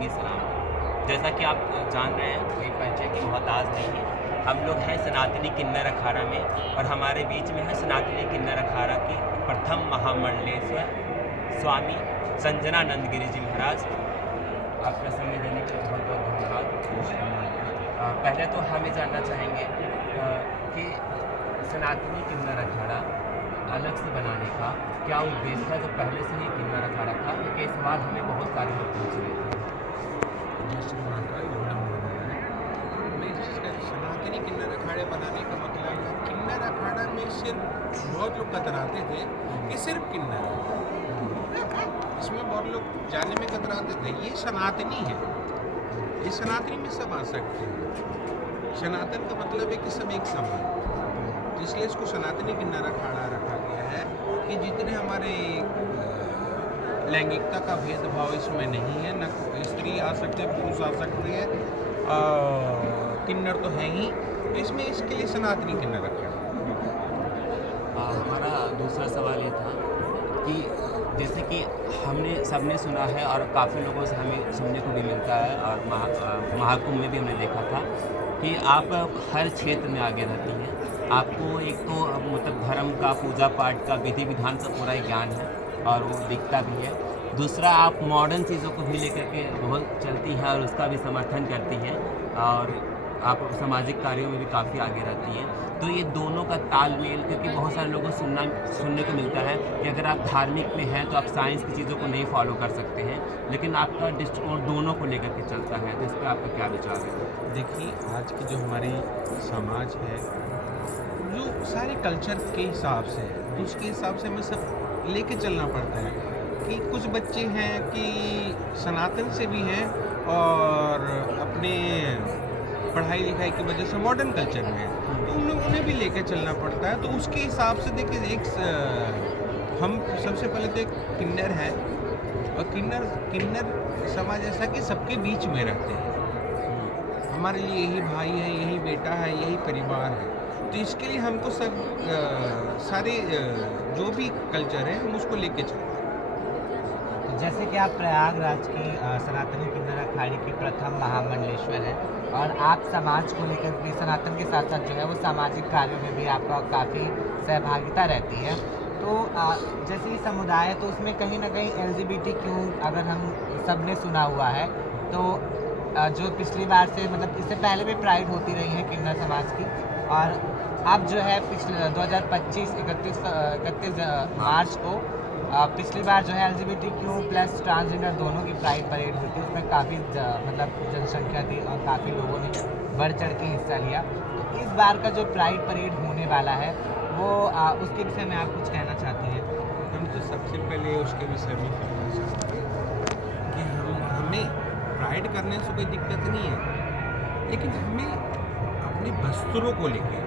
करेंगे सलाम। जैसा कि आप जान रहे हैं, कोई परिचय की मोहताज नहीं है। हम लोग हैं सनातनी किन्नर अखाड़ा में, और हमारे बीच में है सनातनी किन्नर अखाड़ा की प्रथम महामंडलेश्वर स्वामी संजनानंद गिरी जी महाराज। आपका समय देने के लिए बहुत बहुत धन्यवाद। पहले तो हम ये जानना चाहेंगे कि सनातनी किन्नर अखाड़ा अलग से बनाने का क्या उद्देश्य था, जो पहले से ही किन्नर अखाड़ा था? क्योंकि इस सवाल हमें बहुत सारे लोग पूछ रहे थे। सनातनी किन्नर अखाड़े बनाने का मतलब है, किन्नर अखाड़ा में सिर्फ बहुत लोग कतराते थे कि सिर्फ किन्नर, इसमें बहुत लोग जानने में कतराते थे। ये सनातनी है, ये सनातनी में सब आ सकते हैं। सनातन का मतलब है कि सब एक समान, तो इसलिए इसको सनातनी किन्नर अखाड़ा रखा गया है कि जितने हमारे लैंगिकता का भेदभाव इसमें नहीं है, न स्त्री आ सकते हैं, पुरुष आ सकते हैं, किन्नर तो है ही, तो इसमें इसके लिए सनातनी किन्नर अखाड़ा। हमारा दूसरा सवाल ये था कि जैसे कि हमने सबने सुना है और काफ़ी लोगों से हमें सुनने को भी मिलता है, और महाकुंभ में भी हमने देखा था कि आप हर क्षेत्र में आगे रहती हैं। आपको एक तो मतलब धर्म का, पूजा पाठ का, विधि विधान का पूरा ही ज्ञान है और वो दिखता भी है। दूसरा, आप मॉडर्न चीज़ों को भी लेकर के बहुत चलती हैं और उसका भी समर्थन करती हैं, और आप सामाजिक कार्यों में भी काफ़ी आगे रहती हैं। तो ये दोनों का तालमेल, क्योंकि बहुत सारे लोगों को सुनने को मिलता है कि अगर आप धार्मिक में हैं तो आप साइंस की चीज़ों को नहीं फॉलो कर सकते हैं, लेकिन आपका दृष्टिकोण दोनों को लेकर के चलता है, तो इस पर आपका क्या विचार है? देखिए, आज की जो हमारी समाज है, जो सारे कल्चर के हिसाब से है, तो उसके हिसाब से हमें सब लेके चलना पड़ता है। कि कुछ बच्चे हैं कि सनातन से भी हैं और अपने पढ़ाई लिखाई की वजह से मॉडर्न कल्चर में है, तो उन्हें भी लेके चलना पड़ता है। तो उसके हिसाब से देखिए, हम सबसे पहले तो एक किन्नर है, और किन्नर समाज ऐसा कि सबके बीच में रहते हैं। हमारे लिए यही भाई है, यही बेटा है, यही परिवार है। तो इसके लिए हमको सब सारे जो भी कल्चर है, हम उसको लेके चलते हैं। जैसे कि आप प्रयागराज की सनातनी किन्नर अखाड़े की प्रथम महामंडलेश्वर है, और आप समाज को लेकर भी सनातन के साथ साथ जो है वो सामाजिक कार्यों में भी आपका काफ़ी सहभागिता रहती है। तो जैसे ये समुदाय है, तो उसमें कहीं ना कहीं LGBTQ अगर हम सब ने सुना हुआ है, तो जो पिछली बार से, मतलब इससे पहले भी प्राइड होती रही है किन्नर समाज की, और अब जो है पिछले 2025 31 मार्च को पिछली बार जो है LGBTQ प्लस ट्रांसजेंडर दोनों की प्राइड परेड हुई थी। उसमें काफ़ी मतलब जनसंख्या थी और काफ़ी लोगों ने बढ़ चढ़ के हिस्सा लिया। तो इस बार का जो प्राइड परेड होने वाला है, वो उसके विषय में आप कुछ कहना चाहती हैं? हम तो सबसे पहले उसके विषय में कहना चाहते हैं कि हमें प्राइड करने से कोई दिक्कत नहीं है, लेकिन हमें अपने वस्त्रों को लेकर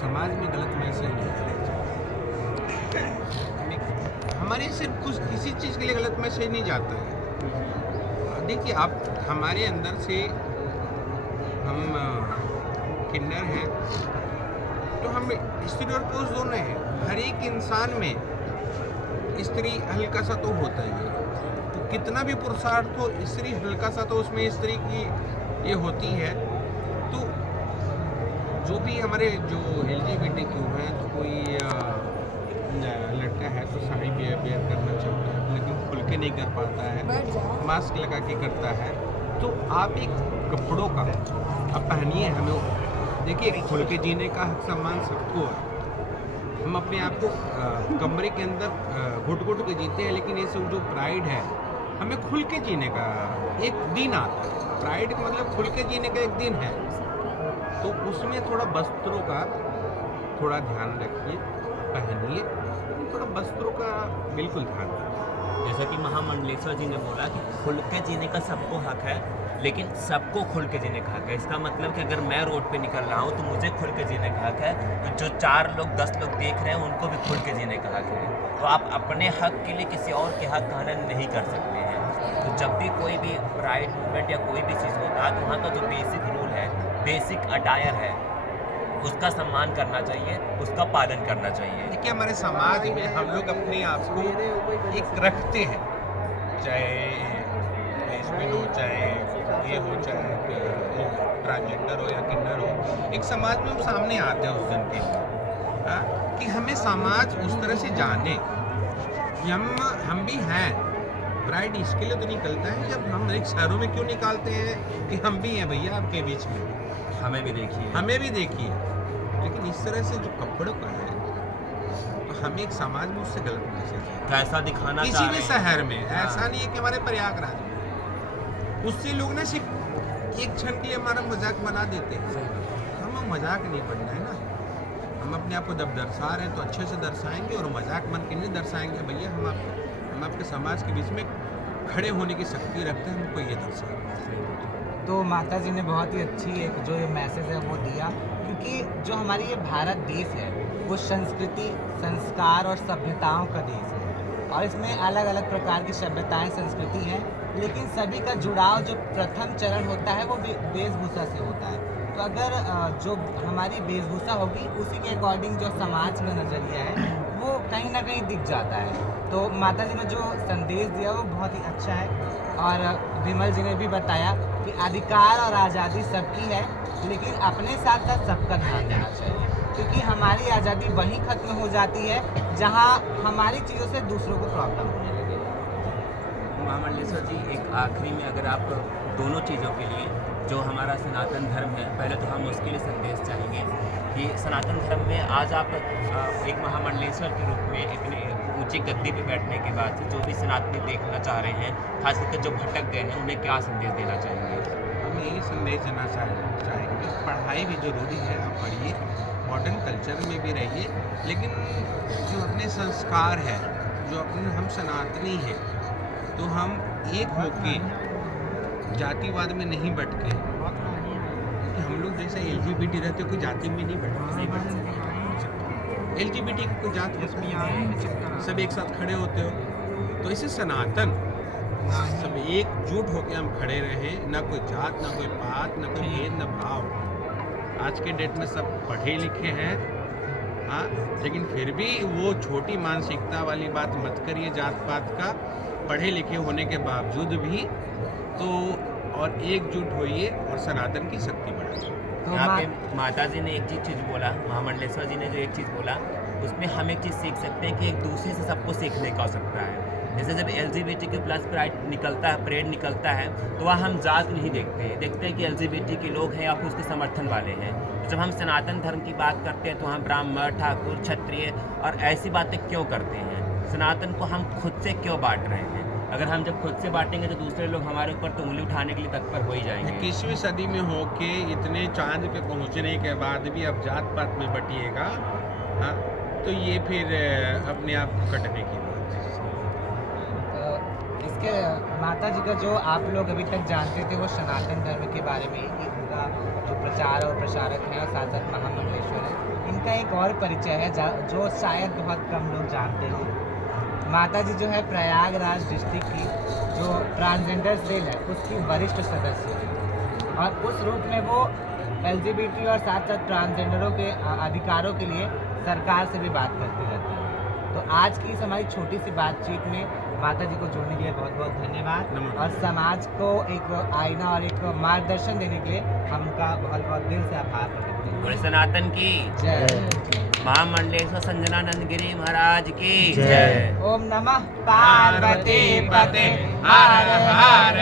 समाज में गलत मैसेज नहीं देना चाहिए। हमारे सिर्फ कुछ किसी चीज़ के लिए गलत मैसेज नहीं जाता है। देखिए, आप हमारे अंदर से, हम किन्नर हैं, तो हम स्त्री और पुरुष दोनों हैं। हर एक इंसान में स्त्री हल्का सा तो होता ही है, तो कितना भी पुरुषार्थ हो, स्त्री हल्का सा तो उसमें स्त्री की ये होती है। तो जो भी हमारे जो LGBTQ हैं, तो कोई लड़का है तो साड़ी वेयर करना चाहता है, लेकिन खुल के नहीं कर पाता है, मास्क लगा के करता है, तो आप एक कपड़ों का आप पहनिए। हमें देखिए, खुल के जीने का हक सम्मान सबको है। हम अपने आप को कमरे के अंदर घुट के जीते हैं, लेकिन ये सब जो प्राइड है, हमें खुल के जीने का एक दिन आता है। प्राइड का मतलब खुल के जीने का एक दिन है, तो उसमें थोड़ा वस्त्रों का थोड़ा ध्यान रखिए, पहनिए, थोड़ा वस्त्रों का बिल्कुल ध्यान रखिए। जैसा कि महामंडलेश्वर जी ने बोला कि खुल के जीने का सबको हक है, लेकिन सबको खुल के जीने का हक है। इसका मतलब कि अगर मैं रोड पे निकल रहा हूँ तो मुझे खुल के जीने का हक है, तो जो 4 लोग 10 लोग देख रहे हैं उनको भी खुल के जीने का हक है। तो आप अपने हक के लिए किसी और के हक का हनन नहीं कर सकते हैं। तो जब भी कोई भी प्राइड मूवमेंट या कोई भी चीज़ होता है, तो वहाँ का जो बेसिक रूल है, बेसिक अटायर है, उसका सम्मान करना चाहिए, उसका पालन करना चाहिए। देखिए, हमारे समाज में हम लोग अपने आप को एक रखते हैं, चाहे लेस्बियन हो, चाहे ये हो, चाहे ट्रांसजेंडर हो या किन्नर हो, एक समाज में हम सामने आते हैं उस दिन के लिए, हाँ, कि हमें समाज उस तरह से जाने कि हम भी हैं। ब्राइड इसके लिए तो निकलता है जब हम एक शहरों में क्यों निकालते हैं कि हम भी हैं भैया आपके बीच में, हमें भी देखिए। हमें भी देखिए। लेकिन इस तरह से जो कपड़ों का है, हमें एक समाज में उससे गलत मैसेज है कैसा दिखाना किसी चाह भी रहे हैं। शहर में। हाँ। ऐसा नहीं है कि हमारे प्रयागराज में उससे लोग ना सिर्फ एक क्षण के लिए हमारा मजाक बना देते हैं। हमें मजाक नहीं बनना है ना, हम अपने आप को जब दर्शा रहे हैं तो अच्छे से दर्शाएंगे, और मजाक मन के नहीं दर्शाएंगे। भैया हम आपके समाज के बीच में खड़े होने की शक्ति रखते हैं, हमको ये दर्शाएं। तो माता जी ने बहुत ही अच्छी एक जो ये मैसेज है वो दिया, क्योंकि जो हमारी ये भारत देश है वो संस्कृति, संस्कार और सभ्यताओं का देश है, और इसमें अलग अलग प्रकार की सभ्यताएं, संस्कृति हैं, लेकिन सभी का जुड़ाव जो प्रथम चरण होता है वो वेशभूषा से होता है। तो अगर जो हमारी वेशभूषा होगी उसी के अकॉर्डिंग जो समाज का नज़रिया है वो कहीं ना कहीं दिख जाता है। तो माता जी ने जो संदेश दिया वो बहुत ही अच्छा है, और विमल जी ने भी बताया कि अधिकार और आज़ादी सबकी है, लेकिन अपने साथ साथ सबका ध्यान देना चाहिए, क्योंकि हमारी आज़ादी वहीं ख़त्म हो जाती है जहाँ हमारी चीज़ों से दूसरों को प्रॉब्लम होने लगे। महामंडलेश्वर जी, एक आखिरी में अगर आप दोनों चीज़ों के लिए, जो हमारा सनातन धर्म है, पहले तो हम उसके लिए संदेश चाहेंगे कि सनातन धर्म में आज आप एक महामंडलेश्वर के रूप में इतनी ऊंची गद्दी पे बैठने के बाद जो भी सनातनी देखना चाह रहे हैं, खास करके जो भटक गए हैं, उन्हें क्या संदेश देना चाहेंगे? हम यही संदेश देना चाहेंगे, पढ़ाई भी जरूरी है, आप पढ़िए, मॉडर्न कल्चर में भी रहिए, लेकिन जो अपने संस्कार है, जो अपने हम सनातनी हैं, तो हम एक होके जातिवाद में नहीं भटके। क्योंकि हम लोग जैसे LGBT रहते कोई जाति में नहीं बैठते, LGBT की कोई जात है, सब एक साथ खड़े होते हो। तो इसे सनातन सब एकजुट होकर हम खड़े रहें, ना कोई जात, ना कोई पात, ना कोई भेद, ना भाव। आज के डेट में सब पढ़े लिखे हैं, हाँ, लेकिन फिर भी वो छोटी मानसिकता वाली बात मत करिए जात पात का। पढ़े लिखे होने के बावजूद भी तो और एकजुट होइए और सनातन की शक्ति बढ़ाइए। तो यहाँ पे माता जी ने एक चीज़ बोला, महामंडलेश्वर जी ने जो एक चीज़ बोला, उसमें हम एक चीज़ सीख सकते हैं कि एक दूसरे से सबको सीखने का हो सकता है। जैसे जब LGBTQ+ प्राइड निकलता है, परेड निकलता है, तो वह हम जात नहीं देखते हैं कि LGBT के लोग हैं या फिर उसके समर्थन वाले हैं। तो जब हम सनातन धर्म की बात करते हैं तो हम ब्राह्मण, ठाकुर, क्षत्रिय और ऐसी बातें क्यों करते हैं? सनातन को हम खुद से क्यों बांट रहे हैं? अगर हम जब खुद से बांटेंगे तो दूसरे लोग हमारे ऊपर तो उंगली उठाने के लिए तत्पर हो ही जाएंगे। 21वीं सदी में होके इतने चांद पे पहुंचने के बाद भी अब जात पात में बटिएगा, हाँ, तो ये फिर अपने आप को कटने की बात है। इसके माता जी का जो आप लोग अभी तक जानते थे वो सनातन धर्म के बारे में, इनका जो प्रचार और प्रसारक है और साथ साथ महामंडलेश्वर है, इनका एक और परिचय है जो शायद बहुत कम लोग जानते हो। माता जी जो है प्रयागराज डिस्ट्रिक्ट की जो ट्रांसजेंडर सेल है उसकी वरिष्ठ सदस्य है, और उस रूप में वो LGBT और साथ साथ ट्रांसजेंडरों के अधिकारों के लिए सरकार से भी बात करती रहती है। तो आज की इस हमारी छोटी सी बातचीत में माता जी को जोड़ने के लिए बहुत बहुत धन्यवाद, और समाज को एक आईना और एक मार्गदर्शन देने के लिए हम उनका बहुत बहुत दिल से आभार प्रकट करते हैं। बोले सनातन की जय। महामंडलेश्वर संजनानंद गिरी महाराज की जय। ओम नमः पार्वती पते हर हर